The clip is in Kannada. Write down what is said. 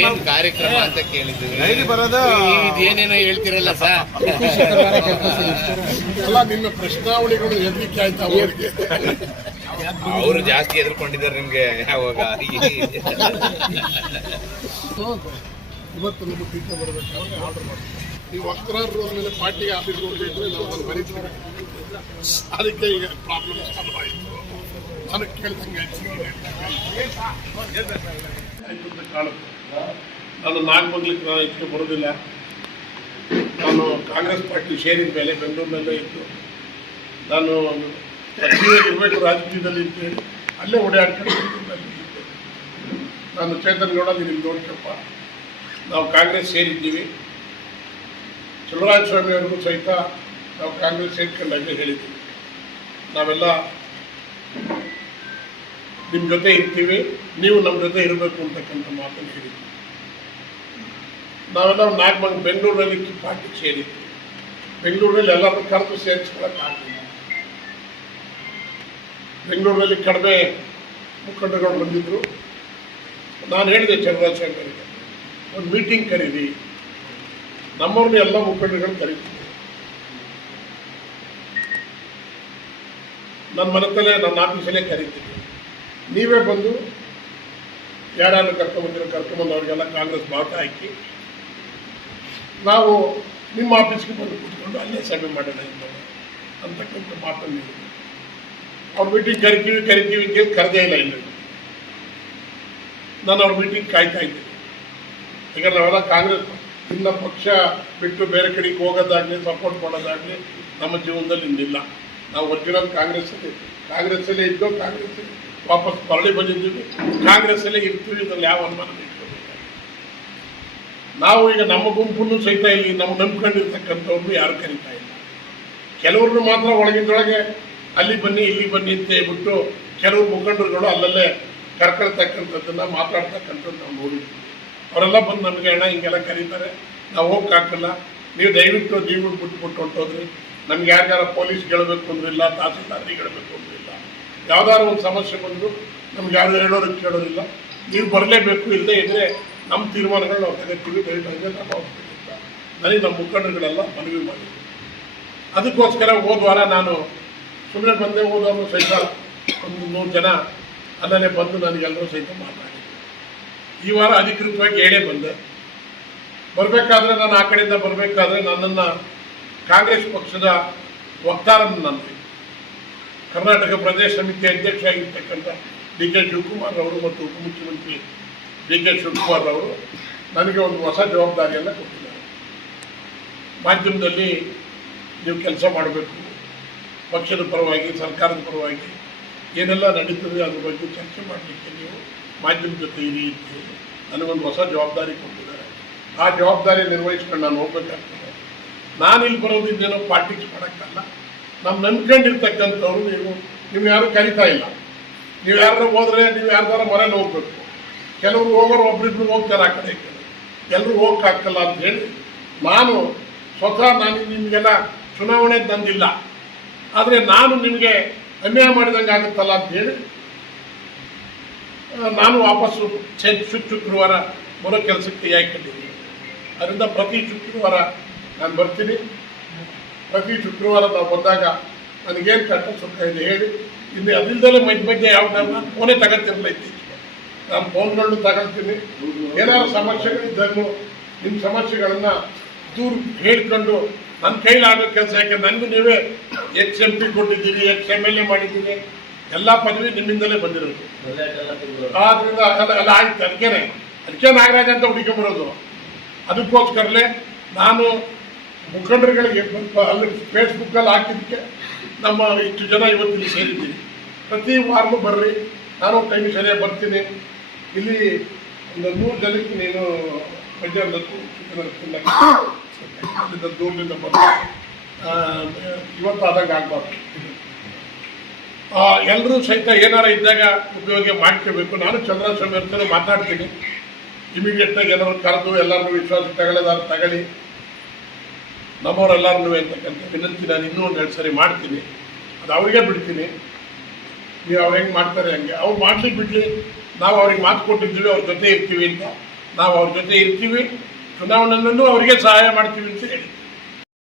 ಏನ್ ಕಾರ್ಯಕ್ರಮ ಅಂತ ಕೇಳಿದ್ದೀವಿ? ಇದೇನೇನೋ ಹೇಳ್ತಿರಲ್ಲ ಸರ್ ಎಲ್ಲ ನಿಮ್ಮ ಪ್ರಶ್ನಾವಳಿಗಳು ಹೆದರಿಕೆ ಆಯ್ತಾ ಅವರಿಗೆ? ಅವರು ಜಾಸ್ತಿ ಎದುರ್ಕೊಂಡಿದ್ದಾರೆ ನಿಮ್ಗೆ ಯಾವಾಗ? ಇವತ್ತು ನಮ್ಮ ಟೀಚರ್ ಬರಬೇಕಾದ್ರೆ ಆರ್ಡರ್ ಮಾಡ್ತೀವಿ. ನೀವು ವಕ್ತಾರರು ಮೇಲೆ ಪಾರ್ಟಿಗೆ ಆಫೀಸ್ ಹೋಗಿದ್ರೆ ನಾವು ಅದನ್ನು ಬರೀತೀವಿ ಅದಕ್ಕೆ ಈಗ ಪ್ರಾಬ್ಲಮ್ ಸಾಲ್ವ್ ಆಯಿತು. ನಾನು ಕೇಳ್ದಂಗೆ ಕಾಣುತ್ತೆ ನಾನು ನಾಗಮಂಗ್ಲಕ್ಕೆ ನಾನು ಇದಕ್ಕೆ ಬರೋದಿಲ್ಲ. ನಾನು ಕಾಂಗ್ರೆಸ್ ಪಾರ್ಟಿ ಸೇರಿದ ಮೇಲೆ, ಬೆಂಗಳೂರಿನಲ್ಲೇ ಇತ್ತು. ನಾನು ಇರಬೇಕು ರಾಜಕೀಯದಲ್ಲಿ ಅಂತ ಅಲ್ಲೇ ಓಡಾಡ್ಕೊಂಡು. ನಾನು ಚೇತನ್ ಗೌಡ ನಿಮಗೆ ನೋಡ್ಕಪ್ಪ. ನಾವು ಕಾಂಗ್ರೆಸ್ ಸೇರಿದ್ದೀವಿ. ಚಲುವರಾಜ ಸ್ವಾಮಿ ಅವ್ರಿಗೂ ಸಹಿತ ನಾವು ಕಾಂಗ್ರೆಸ್ ಸೇರ್ಕೊಂಡಾಗೆ ಹೇಳಿದ್ದೀವಿ. ನಾವೆಲ್ಲ ನಿಮ್ಮ ಜೊತೆ ಇರ್ತೀವಿ, ನೀವು ನಮ್ಮ ಜೊತೆ ಇರಬೇಕು ಅಂತಕ್ಕಂಥ ಮಾತನ್ನು ಹೇಳಿದ್ವಿ. ನಾವೆಲ್ಲ ನಾಲ್ಕು ಬೆಂಗಳೂರಲ್ಲಿ ಪಾರ್ಟಿ ಸೇರಿದ್ವಿ ಬೆಂಗಳೂರಲ್ಲಿ ಎಲ್ಲರೂ ಕರೆದು ಸೇರಿಸ್ಕೊಳ್ಳೋಕ್ಕಾಗಲಿಲ್ಲ ಬೆಂಗಳೂರಲ್ಲಿ ಕಡಿಮೆ ಮುಖಂಡರುಗಳು ಬಂದಿದ್ದರು ನಾನು ಹೇಳಿದೆ ಚಂದ್ರರಾಜ ಅವರಿಗೆ ಒಂದು ಮೀಟಿಂಗ್ ಕರೀರಿ. ನಮ್ಮವ್ರನ್ನ ಎಲ್ಲ ಮುಖಂಡರುಗಳು ಕರೀತೀವಿ ನನ್ನ ಮನದಲ್ಲೇ ನನ್ನ ಆಫೀಸಲ್ಲೇ ಕರೀತೀವಿ ನೀವೇ ಬಂದು ಯಾರ್ಯಾರು ಕರ್ಕೊಂಬಂದಿರೋ ಕರ್ಕೊಂಬಂದು ಅವರಿಗೆಲ್ಲ ಕಾಂಗ್ರೆಸ್ ಬಾವುಟ ಹಾಕಿ ನಾವು ನಿಮ್ಮ ಆಫೀಸ್ಗೆ ಬಂದು ಕೂತ್ಕೊಂಡು ಅಲ್ಲೇ ಸಭೆ ಮಾಡೋಣ ಅಂತಕ್ಕಂಥ ಮಾತನ್ನು ಅವ್ರ ಮೀಟಿಂಗ್ ಕರಿತೀವಿ ಕರಿತೀವಿ ಹೇಳಿ ಕರೆದೇ ಇಲ್ಲ ಇಲ್ಲ ನಾನು ಅವ್ರ ಮೀಟಿಂಗ್ ಕಾಯ್ತಾ ಇದ್ದೀನಿ. ಯಾಕಂದ್ರೆ ನಾವೆಲ್ಲ ಕಾಂಗ್ರೆಸ್ ಇನ್ನ ಪಕ್ಷ ಬಿಟ್ಟು ಬೇರೆ ಕಡೆಗೆ ಹೋಗೋದಾಗ್ಲಿ ಸಪೋರ್ಟ್ ಮಾಡೋದಾಗ್ಲಿ ನಮ್ಮ ಜೀವನದಲ್ಲಿ ಇನ್ನಿಲ್ಲ ನಾವು ಒರಿಜಿನಲ್ ಕಾಂಗ್ರೆಸ್ಸಲ್ಲಿ, ಕಾಂಗ್ರೆಸ್ಸಲ್ಲೇ ಇದ್ದೋ ಕಾಂಗ್ರೆಸ್ ವಾಪಸ್ ಮರಳಿ ಬಂದಿದ್ದೀವಿ. ಕಾಂಗ್ರೆಸ್ಸಲ್ಲೇ ಇರ್ತೀವಿ ಇದ್ರಲ್ಲಿ ಯಾವ ಅನುಮಾನ ನಾವು ಈಗ ನಮ್ಮ ಗುಂಪನ್ನು ಸಹಿತ ಇಲ್ಲಿ ನಮ್ಮ ನಂಬ್ಕೊಂಡಿರ್ತಕ್ಕಂಥವ್ರನ್ನು ಯಾರು ಕರೀತಾ ಇಲ್ಲ. ಕೆಲವ್ರನ್ನು ಮಾತ್ರ ಒಳಗಿದ್ದೊಳಗೆ ಅಲ್ಲಿ ಬನ್ನಿ, ಇಲ್ಲಿ ಬನ್ನಿ ಅಂತ ಹೇಳ್ಬಿಟ್ಟು ಕೆಲವು ಮುಖಂಡರುಗಳು ಅಲ್ಲಲ್ಲೇ ಕರ್ಕೊಳ್ತಕ್ಕಂಥದ್ದನ್ನ ಮಾತಾಡ್ತಕ್ಕಂಥದ್ದು ನಾವು ನೋಡಿದ್ವಿ. ಅವರೆಲ್ಲ ಬಂದು ನಮಗೆ ಹಣ ಹಿಂಗೆಲ್ಲ ಕರೀತಾರೆ. ನಾವು ಹೋಗಕ್ಕಾಗಲ್ಲ ನೀವು ದಯವಿಟ್ಟು ಜೀವ ಬಿಟ್ಬಿಟ್ಟು ಹೊಂಟೋದ್ರಿ ನಮ್ಗೆ ಯಾರ್ಯಾರ ಪೊಲೀಸ್ ಗೆಳಬೇಕು ಅಂದ್ರಿಲ್ಲ, ತಹಸೀಲ್ದಾರ್ರಿಗೆ ಗೆಳಬೇಕು ಅಂದ್ರಿಲ್ಲ. ಯಾವ್ದಾದ್ರು ಒಂದು ಸಮಸ್ಯೆ ಬಂದು ನಮ್ಗೆ ಯಾರು ಹೇಳೋರು ಕೇಳೋದಿಲ್ಲ. ನೀವು ಬರಲೇಬೇಕು, ಇಲ್ಲದೆ ಇದ್ರೆ ನಮ್ಮ ತೀರ್ಮಾನಗಳು ನಾವು ತೆಗೆತೀವಿ ದಯವಿಟ್ಟು ನಮ್ಮ ನನಗೆ ನಮ್ಮ ಮುಖಂಡರುಗಳೆಲ್ಲ ಮನವಿ ಮಾಡಿದ್ರು. ಅದಕ್ಕೋಸ್ಕರ ಹೋದ ವಾರ ನಾನು ಸುಮ್ಮನೆ ಬಂದೆ ಹೋದವರು ಸಹಿತ ಒಂದು ನೂರು ಜನ ಅಲ್ಲೇ ಬಂದು ನನಗೆಲ್ಲರೂ ಸಹಿತ ಮಾತಾಡಿದೆ ಈ ವಾರ ಅಧಿಕೃತವಾಗಿ ಹೇಳೇ ಬಂದೆ. ಬರಬೇಕಾದ್ರೆ ನಾನು ಆ ಕಡೆಯಿಂದ ಬರಬೇಕಾದ್ರೆ ನನ್ನನ್ನು ಕಾಂಗ್ರೆಸ್ ಪಕ್ಷದ ವಕ್ತಾರನ ನಾನು ಕರ್ನಾಟಕ ಪ್ರದೇಶ ಸಮಿತಿ ಅಧ್ಯಕ್ಷ ಆಗಿರ್ತಕ್ಕಂಥ ಡಿ ಕೆ ಶಿವಕುಮಾರ್ ಅವರು ಮತ್ತು ಉಪಮುಖ್ಯಮಂತ್ರಿ ಡಿ ಕೆ ಶಿವಕುಮಾರ್ ಅವರು ನನಗೆ ಒಂದು ಹೊಸ ಜವಾಬ್ದಾರಿಯನ್ನು ಕೊಟ್ಟಿದ್ದಾರೆ. ಮಾಧ್ಯಮದಲ್ಲಿ ನೀವು ಕೆಲಸ ಮಾಡಬೇಕು. ಪಕ್ಷದ ಪರವಾಗಿ, ಸರ್ಕಾರದ ಪರವಾಗಿ ಏನೆಲ್ಲ ನಡೀತದೆ ಅದ್ರ ಬಗ್ಗೆ ಚರ್ಚೆ ಮಾಡಲಿಕ್ಕೆ ನೀವು ಮಾಧ್ಯಮ ಜೊತೆ ಇರಿ ಅಂತ ಹೇಳಿ ನನಗೊಂದು ಹೊಸ ಜವಾಬ್ದಾರಿ ಕೊಟ್ಟಿದ್ದಾರೆ. ಆ ಜವಾಬ್ದಾರಿ ನಿರ್ವಹಿಸ್ಕೊಂಡು ನಾನು ಹೋಗ್ಬೇಕಾಗ್ತದೆ. ನಾನು ಇಲ್ಲಿ ಬರೋದಿದ್ದೇನೋ ಪಾರ್ಟಿಕ್ಸ್ ಮಾಡೋಕ್ಕಲ್ಲ. ನಮ್ಮ ನಂಬ್ಕೊಂಡಿರ್ತಕ್ಕಂಥವ್ರು ನೀವು ನೀವು ಯಾರು ಕರಿತಾ ಇಲ್ಲ. ನೀವು ಯಾರು ಹೋದ್ರೆ ನೀವು ಯಾರ್ದಾರ ಮನೆ ಹೋಗ್ಬೇಕು. ಕೆಲವರು ಹೋಗೋರು ಒಬ್ರಿಬ್ರು ಹೋಗ್ತಾರೆ ಆ ಕಡೆ ಎಲ್ಲರೂ ಹೋಗಕ್ಕಾಗಲ್ಲ ಅಂತ ಹೇಳಿ ನಾನು ಸ್ವತಃ ನಾನು ನಿಮಗೆಲ್ಲ ಚುನಾವಣೆ ತಂದಿಲ್ಲ. ಆದರೆ ನಾನು ನಿಮಗೆ ಅನ್ಯಾಯ ಮಾಡಿದಂಗೆ ಆಗುತ್ತಲ್ಲ ಅಂತ ಹೇಳಿ ನಾನು ವಾಪಸ್ಸು ಶುಕ್ ಶುಕ್ರವಾರ ಬರೋ ಕೆಲಸಕ್ಕೆ ಯಾಕೆ ಅದರಿಂದ ಪ್ರತಿ ಶುಕ್ರವಾರ ನಾನು ಬರ್ತೀನಿ. ಪ್ರತಿ ಶುಕ್ರವಾರ ನಾವು ಬಂದಾಗ ನನಗೇನು ಕಷ್ಟ ಸುಖ ಇದೆ ಹೇಳಿ. ಇಲ್ಲಿ ಅದಿಲ್ದಲೇ ಮಧ್ಯ ಮಧ್ಯೆ ಯಾವ ನಾನು ಫೋನೇ ತಗೊಳ್ತಿರಲಿಲ್ಲ ಇತ್ತೀಚೆಗೆ. ನಾನು ಫೋನ್ಗಳನ್ನು ತಗೊಳ್ತೀನಿ. ಏನಾದ್ರು ಸಮಸ್ಯೆಗಳಿದ್ದರೂ ನಿಮ್ಮ ಸಮಸ್ಯೆಗಳನ್ನು ದೂರ ಹೇಳ್ಕೊಂಡು ನನ್ನ ಕೈಲಾಗೋ ಕೆಲಸ ಯಾಕೆ? ನನಗೂ ನೀವೇ ಎಚ್ ಎಂ ಪಿ ಕೊಟ್ಟಿದ್ದೀರಿ ಎಚ್ ಎಂ ಎಲ್ ಎ ಮಾಡಿದ್ದೀನಿ ಎಲ್ಲ ಪದವಿ ನಿಮ್ಮಿಂದಲೇ ಬಂದಿರೋದು. ಆದ್ರಿಂದ ಎಲ್ಲ ಆಯ್ತು. ಅದಕ್ಕೇನೆ ಅದಕ್ಕೆ ನಾಗರಾಜ್ ಅಂತ ಹುಡುಕೊಂಬರೋದು ಅದಕ್ಕೋಸ್ಕರಲೇ ನಾನು ಮುಖಂಡರುಗಳಿಗೆ ಅಲ್ಲಿ ಫೇಸ್ಬುಕ್ಕಲ್ಲಿ ಹಾಕಿದ್ದಕ್ಕೆ ನಮ್ಮ ಇಷ್ಟು ಜನ ಇವತ್ತಿಲ್ಲಿ ಸೇರಿದ್ದೀವಿ. ಪ್ರತಿ ವಾರನೂ ಬರ್ರಿ. ನಾನು ಟೈಮ್ ಸರಿಯಾಗಿ ಬರ್ತೀನಿ. ಇಲ್ಲಿ ಒಂದು ನೂರು ಜನಕ್ಕೆ ನೀನು ಪಂಜಾಬ್ ಅಲ್ಲಿಂದ ದೂರದಿಂದ ಬಂದು ಆ, ಇವತ್ತು ಆದಂಗೆ ಆಗ್ಬಾರ್ದು. ಎಲ್ಲರೂ ಸಹಿತ ಏನಾರ ಇದ್ದಾಗ ಉಪಯೋಗ ಮಾಡ್ಕೋಬೇಕು. ನಾನು ಚಂದ್ರಸ್ವಾಮಿ ಹತ್ರ ಮಾತಾಡ್ತೀನಿ. ಇಮಿಡಿಯೇಟಾಗಿ ಏನಾದ್ರು ಕರೆದು ಎಲ್ಲರನ್ನೂ ವಿಶ್ವಾಸ ತಗೊಳ್ಳೋದಾದ್ರು ತಗೊಳ್ಳಿ. ನಮ್ಮವರೆಲ್ಲರನ್ನೂ ಅಂತಕ್ಕಂಥ ವಿನಂತಿ ನಾನು ಇನ್ನೂ ಒಂದು ಎರಡು ಸರಿ ಮಾಡ್ತೀನಿ. ಅದು ಅವ್ರಿಗೆ ಬಿಡ್ತೀನಿ. ನೀವು ಅವ್ರು ಹೆಂಗೆ ಮಾಡ್ತಾರೆ ಹಂಗೆ. ಅವ್ರು ಮಾಡ್ಲಿಕ್ಕೆ ಬಿಡಲಿ. ನಾವು ಅವ್ರಿಗೆ ಮಾತು ಕೊಟ್ಟಿದ್ದೀವಿ ಅವ್ರ ಜೊತೆ ಇರ್ತೀವಿ ಅಂತ. ನಾವು ಅವ್ರ ಜೊತೆ ಇರ್ತೀವಿ. ಚುನಾವಣೆಯಲ್ಲೂ ಅವರಿಗೆ ಸಹಾಯ ಮಾಡ್ತೀವಿ ಅಂತ